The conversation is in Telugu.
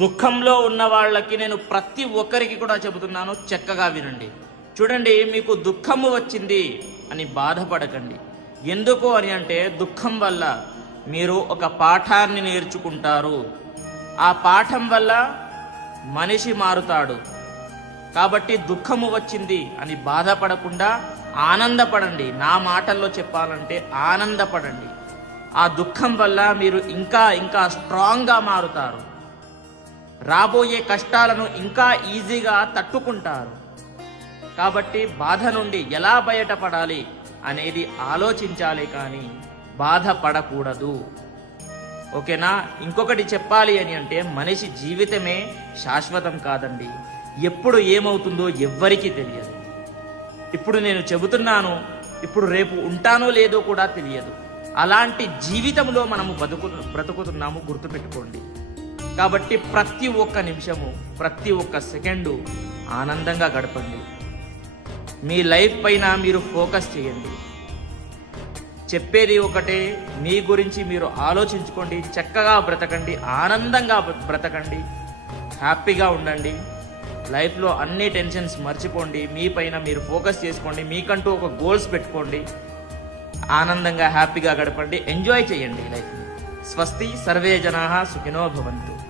దుఃఖంలో ఉన్న వాళ్ళకి నేను ప్రతి ఒక్కరికి కూడా చెబుతున్నాను, చక్కగా వినండి. చూడండి, మీకు దుఃఖము వచ్చింది అని బాధపడకండి. ఎందుకు అని అంటే దుఃఖం వల్ల మీరు ఒక పాఠాన్ని నేర్చుకుంటారు. ఆ పాఠం వల్ల మనిషి మారుతాడు. కాబట్టి దుఃఖము వచ్చింది అని బాధపడకుండా ఆనందపడండి. నా మాటల్లో చెప్పాలంటే ఆనందపడండి. ఆ దుఃఖం వల్ల మీరు ఇంకా ఇంకా స్ట్రాంగ్గా మారుతారు. రాబోయే కష్టాలను ఇంకా ఈజీగా తట్టుకుంటారు. కాబట్టి బాధ నుండి ఎలా బయటపడాలి అనేది ఆలోచించాలి, కానీ బాధపడకూడదు. ఓకేనా? ఇంకొకటి చెప్పాలి అని అంటే మనిషి జీవితమే శాశ్వతం కాదండి. ఎప్పుడు ఏమవుతుందో ఎవ్వరికీ తెలియదు. ఇప్పుడు నేను చెబుతున్నాను, ఇప్పుడు రేపు ఉంటానో లేదో కూడా తెలియదు. అలాంటి జీవితంలో మనము బ్రతుకుతున్నాము, గుర్తుపెట్టుకోండి. కాబట్టి ప్రతి ఒక్క నిమిషము, ప్రతి ఒక్క సెకండు ఆనందంగా గడపండి. మీ లైఫ్ పైన మీరు ఫోకస్ చేయండి. చెప్పేది ఒకటే, మీ గురించి మీరు ఆలోచించుకోండి. చక్కగా బ్రతకండి, ఆనందంగా బ్రతకండి, హ్యాపీగా ఉండండి. లైఫ్లో అన్ని టెన్షన్స్ మర్చిపోండి. మీ పైన మీరు ఫోకస్ చేసుకోండి. మీకంటూ ఒక గోల్స్ పెట్టుకోండి. ఆనందంగా హ్యాపీగా గడపండి, ఎంజాయ్ చేయండి లైఫ్ని. స్వస్తి, సర్వే జనాః సుఖినో భవంతు.